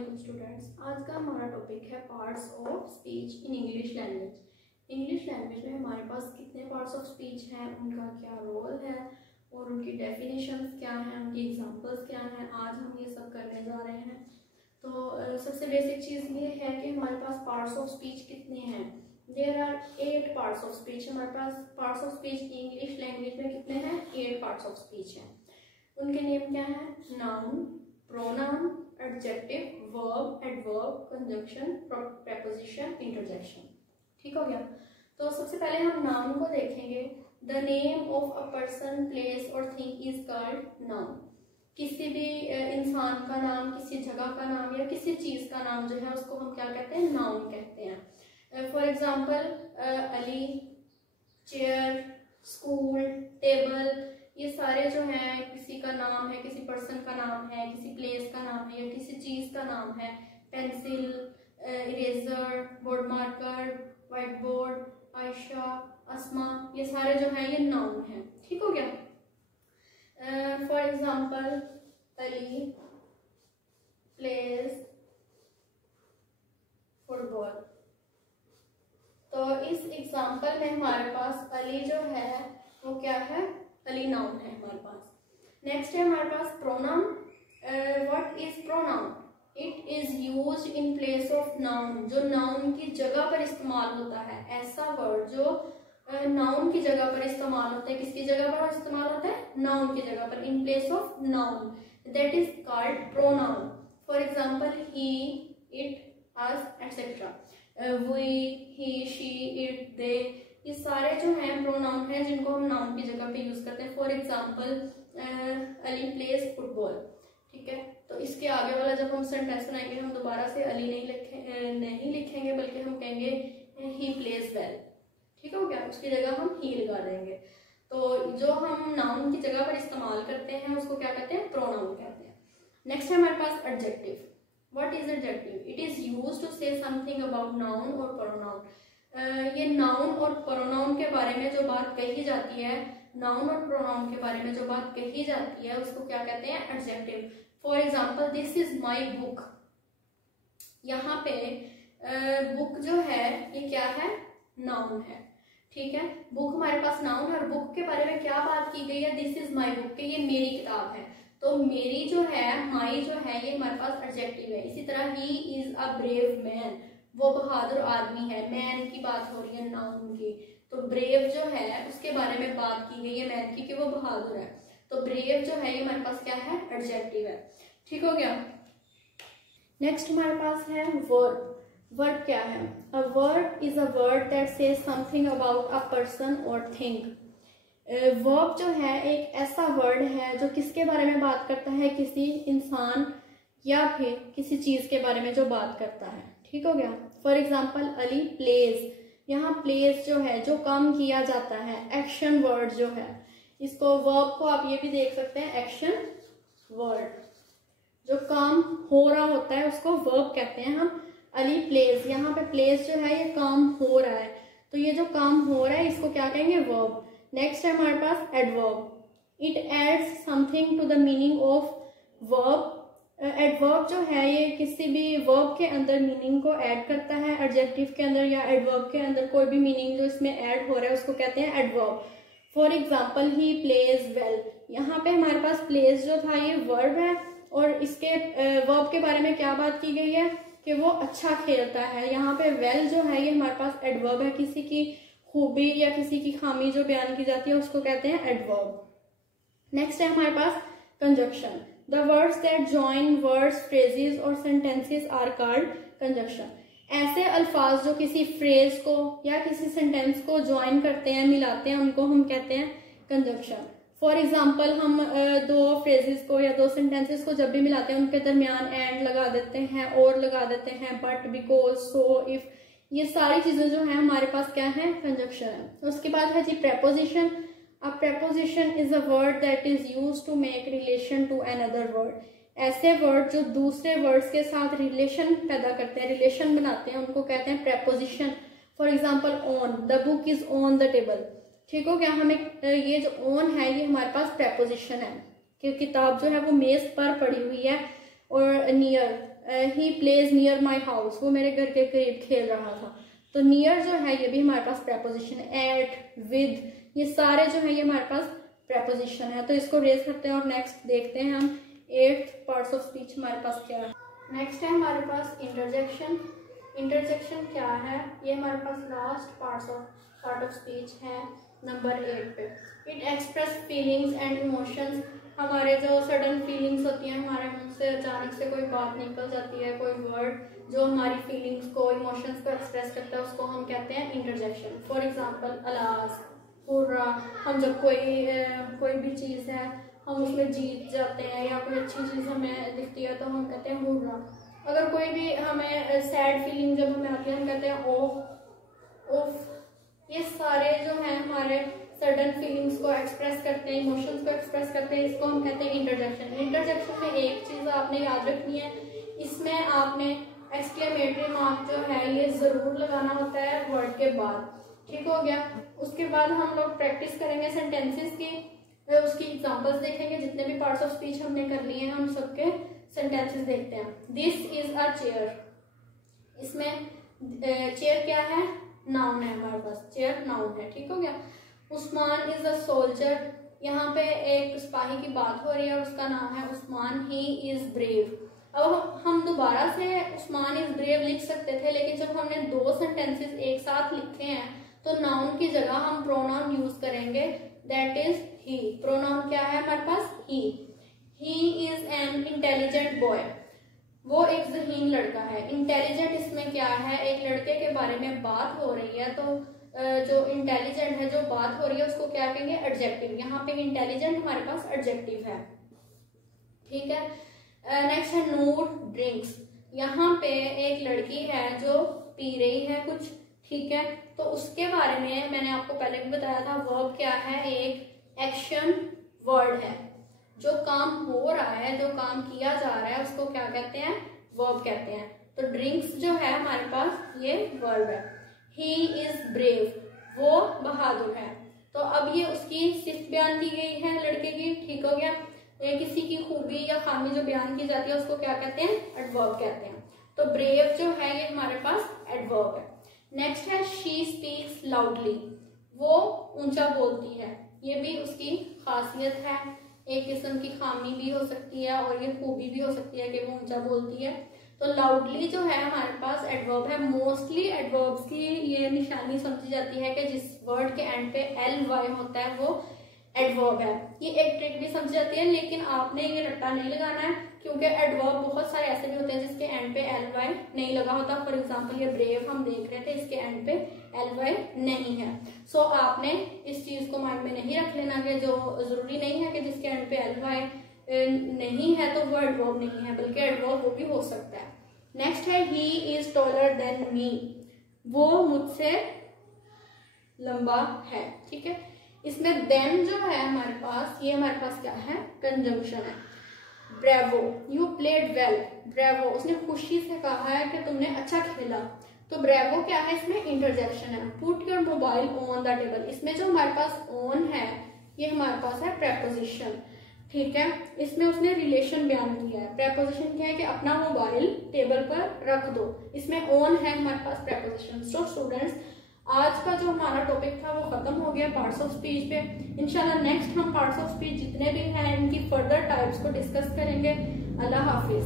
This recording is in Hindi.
वालेकुम स्टूडेंट्स। आज का हमारा टॉपिक है parts of speech in English language. English language में हमारे पास कितने पार्ट्स ऑफ स्पीच हैं, उनका क्या रोल है और उनकी डेफिनेशंस क्या हैं, उनकी एग्जांपल्स क्या हैं। आज हम ये सब करने जा रहे हैं। तो सबसे बेसिक चीज़ ये है कि हमारे पास पार्ट्स ऑफ स्पीच कितने हैं। There are 8 parts of speech. हमारे पास parts of speech English language में कितने हैं? 8 पार्ट्स ऑफ स्पीच हैं। उनके नेम क्या हैं? Noun, pronoun, adjective, verb, adverb, conjunction, preposition, interjection. ठीक हो गया। तो सबसे पहले हम नाउन को देखेंगे। The name of a person, place और थिंग इज कॉल्ड नाउन। किसी भी इंसान का नाम, किसी जगह का नाम या किसी चीज का नाम जो है उसको हम क्या कहते हैं? नाउन कहते हैं। For example Ali, chair, school, table, ये सारे जो हैं किसी का नाम है, किसी पर्सन का नाम है, किसी प्लेस का नाम है या किसी चीज का नाम है। Pencil, eraser, board marker, white board, Ayesha, Asma, ये सारे जो हैं ये नाउन हैं। ठीक हो गया। For example Ali plays football. तो इस एग्जाम्पल में हमारे पास अली जो है वो क्या है? अली नाउन है हमारे पास। नेक्स्ट है हमारे पास pronoun. What is pronoun? It is used in place of noun. जो नाउन की जगह पर इस्तेमाल होता है, ऐसा वर्ड जो नाउन की जगह पर इस्तेमाल होता है। किसकी जगह पर इस्तेमाल होता है? नाउन की जगह पर, in place of noun, that is called pronoun. For example he, it, us, etcetera. We, he, she, it, they, ये सारे जो हैं प्रोनाउन हैं जिनको हम नाउन की जगह पे यूज करते हैं। For example Ali plays football. ठीक है, तो इसके आगे वाला जब हम सेंटेंस बनाएंगे हम दोबारा से अली नहीं लिखेंगे बल्कि हम कहेंगे ही प्लेज वेल। ठीक हो गया, उसकी जगह हम ही लगा देंगे। तो जो हम नाउन की जगह पर इस्तेमाल करते हैं उसको क्या कहते हैं? प्रोनाउन कहते हैं। नेक्स्ट है हमारे पास adjective. What is adjective? It is used to say something about noun और प्रोनाउन। ये नाउन और प्रोनाउन के बारे में जो बात कही जाती है, नाउन और प्रोनाउन के बारे में जो बात कही जाती है उसको क्या कहते हैं? Adjective. For example this is my book. यहाँ पे बुक जो है ये क्या है? नाउन है। ठीक है, बुक हमारे पास नाउन है और बुक के बारे में क्या बात की गई है? दिस इज माई बुक, के ये मेरी किताब है। तो मेरी जो है, माई जो है, ये हमारे पास एडजेक्टिव है। इसी तरह he is a brave man, वो बहादुर आदमी है। मैन की बात हो रही है, नाउन की। तो ब्रेव जो है उसके बारे में बात की गई है मैन की कि वो बहादुर है। तो ब्रेव जो है ये हमारे पास क्या है? एडजेक्टिव है। ठीक हो गया। नेक्स्ट हमारे पास है वर्ब। वर्ब क्या है? A verb is a word that says something about a person और थिंग। वर्ब जो है एक ऐसा वर्ड है जो किसके बारे में बात करता है? किसी इंसान या फिर किसी चीज के बारे में जो बात करता है। ठीक हो गया। For example Ali plays. यहाँ प्लेज जो है जो काम किया जाता है, एक्शन वर्ड जो है, इसको वर्ब को आप ये भी देख सकते हैं एक्शन वर्ड। जो काम हो रहा होता है उसको वर्ब कहते हैं हम। अली प्लेज, यहाँ पे प्लेज जो है ये काम हो रहा है, तो ये जो काम हो रहा है इसको क्या कहेंगे? वर्ब। नेक्स्ट है हमारे पास adverb. It adds something to the meaning of verb. Adverb जो है ये किसी भी वर्ब के अंदर मीनिंग को ऐड करता है। एडजेक्टिव के अंदर या एडवर्ब के अंदर कोई भी मीनिंग जो इसमें ऐड हो रहा है उसको कहते हैं adverb. For example he plays well. यहाँ पे हमारे पास प्लेज जो था ये वर्ब है और इसके वर्ब के बारे में क्या बात की गई है कि वो अच्छा खेलता है। यहाँ पे वेल जो है ये हमारे पास एडवर्ब है। किसी की खूबी या किसी की खामी जो बयान की जाती है उसको कहते हैं एडवर्ब। नेक्स्ट है हमारे पास conjunction. The words that join words, phrases और sentences are called conjunction. ऐसे अल्फाज जो किसी फ्रेज को या किसी सेंटेंस को ज्वाइन करते हैं, मिलाते हैं, उनको हम कहते हैं कंजंक्शन। फॉर एग्जाम्पल हम दो फ्रेजेस को या दो सेंटेंसेस को जब भी मिलाते हैं उनके दरमियान एंड लगा देते हैं, और लगा देते हैं, बट, बिकॉज, सो, इफ, ये सारी चीजें जो है हमारे पास क्या है? कंजंक्शन है। उसके बाद है जी preposition. A preposition is a word that is used to make relation to another word. ऐसे वर्ड जो दूसरे वर्ड्स के साथ रिलेशन पैदा करते हैं, रिलेशन बनाते हैं, उनको कहते हैं preposition. For example on, the book is on the table. ठीक हो गया। हमें ये जो ऑन है ये हमारे पास preposition है कि किताब जो है वो मेज पर पड़ी हुई है। और near, he plays near my house, वो मेरे घर के करीब खेल रहा था। तो नियर जो है ये भी हमारे पास प्रेपोजिशन, एट, विद, ये सारे जो है ये हमारे पास प्रेपोजिशन है। तो इसको रेज करते हैं और नेक्स्ट देखते हैं हम 8th पार्ट्स ऑफ स्पीच हमारे पास क्या है। नेक्स्ट है हमारे पास इंटरजेक्शन। इंटरजेक्शन क्या है, ये हमारे पास लास्ट पार्ट ऑफ स्पीच है नंबर 8 पे। It express feelings and emotions, हमारे जो सडन फीलिंग्स होती हैं, हमारे मुंह से अचानक से कोई बात निकल जाती है, कोई वर्ड जो हमारी फीलिंग्स को, इमोशंस को एक्सप्रेस करता है, उसको हम कहते हैं interjection. For example alas, hurrah, हम जब कोई भी चीज़ है हम उसमें जीत जाते हैं या कोई अच्छी चीज़ हमें दिखती है तो हम कहते हैं हुर्रा। अगर कोई भी हमें सैड फीलिंग जब हमें आती है हम कहते हैं ओफ, ओफ। ये सारे जो हैं हमारे सडन फीलिंग्स को एक्सप्रेस करते हैं, इमोशंस को एक्सप्रेस करते हैं, इसको हम कहते हैं इंटरजेक्शन। इंटरजेक्शन में एक चीज़ आपने याद रखनी है, इसमें आपने एक्सक्लेमेटरी मार्क जो है ये ज़रूर लगाना होता है वर्ड के बाद, ठीक हो गया। उसके बाद हम लोग प्रैक्टिस करेंगे सेंटेंसेस की, उसकी एग्जांपल्स देखेंगे। जितने भी पार्ट्स ऑफ स्पीच हमने कर लिए हैं हम सबके सेंटेंसेस देखते हैं। दिस इज अ चेयर, इसमें चेयर क्या है, नाउन है हमारे पास, चेयर नाउन है, ठीक हो गया। उस्मान इज अ सोल्जर, यहाँ पे एक सिपाही की बात हो रही है, उसका नाम है उस्मान, ही इज ब्रेव। अब हम दोबारा से उस्मान इज ब्रेव लिख सकते थे, लेकिन जब हमने 2 सेंटेंसेस एक साथ लिखे हैं तो नाउन की जगह हम प्रोनाउन यूज करेंगे, दैट इज ही। प्रोनाउन क्या है हमारे पास, he. He is an intelligent boy, वो एक ज़हीन लड़का है। इंटेलिजेंट इसमें क्या है, एक लड़के के बारे में बात हो रही है, तो जो इंटेलिजेंट है, जो बात हो रही है, उसको क्या कहेंगे, एडजेक्टिव। यहाँ पे इंटेलिजेंट हमारे पास एडजेक्टिव है, ठीक है। नेक्स्ट है नूर ड्रिंक्स, यहाँ पे एक लड़की है जो पी रही है कुछ, ठीक है। तो उसके बारे में मैंने आपको पहले भी बताया था, वर्ब क्या है, एक एक्शन वर्ड है। जो काम हो रहा है, जो काम किया जा रहा है, उसको क्या कहते हैं, वर्ब कहते हैं। तो ड्रिंक्स जो है हमारे पास ये वर्ब है। ही इज ब्रेव, वो बहादुर है। तो अब ये उसकी सिर्फ बयान की गई है लड़के की, ठीक हो गया। किसी की खूबी या खामी जो बयान की जाती है उसको क्या कहते हैं, एडवर्ब कहते हैं। तो ब्रेव जो है ये हमारे पास एडवर्ब है। नेक्स्ट है शी स्पीक्स लाउडली, वो ऊंचा बोलती है, ये भी उसकी खासियत है। एक किस्म की खामी भी हो सकती है और ये खूबी भी हो सकती है कि वो ऊंचा बोलती है। तो लाउडली जो है हमारे पास एडवर्ब है। मोस्टली एडवर्ब्स की ये निशानी समझी जाती है कि जिस वर्ड के एंड पे ly होता है वो एडवर्ब है। ये एक ट्रिक भी समझी जाती है, लेकिन आपने ये रट्टा नहीं लगाना है, क्योंकि एडवर्ब बहुत सारे ऐसे भी होते हैं जिसके एंड पे ly नहीं लगा होता। फॉर एग्जांपल ये ब्रेव हम देख रहे थे, इसके एंड पे ly नहीं है। सो आपने इस चीज को माइंड में नहीं रख लेना कि जो जरूरी नहीं है कि जिसके एंड पे ly नहीं है तो वो एडवर्ब नहीं है, बल्कि एडवर्ब वो भी हो सकता है। नेक्स्ट है he is taller than me, वो मुझसे लंबा है, ठीक है। इसमें देन जो है हमारे पास, ये हमारे पास क्या है, कंजंक्शन है। Bravo, you played well, bravo उसने खुशी से कहा है कि तुमने अच्छा खेला। तो ब्रेवो क्या है, इसमें इंटरजेक्शन है। Put your mobile on the table, इसमें जो हमारे पास ऑन है ये हमारे पास है प्रेपोजिशन, ठीक है। इसमें उसने रिलेशन बयान किया है। प्रेपोजिशन क्या है कि अपना मोबाइल टेबल पर रख दो, इसमें ऑन है हमारे पास प्रेपोजिशन। सो स्टूडेंट्स, आज का जो हमारा टॉपिक था वो खत्म हो गया पार्ट्स ऑफ स्पीच पे। इंशाल्लाह नेक्स्ट हम पार्ट्स ऑफ स्पीच जितने भी हैं इनकी फर्दर टाइप्स को डिस्कस करेंगे। अल्लाह हाफिज।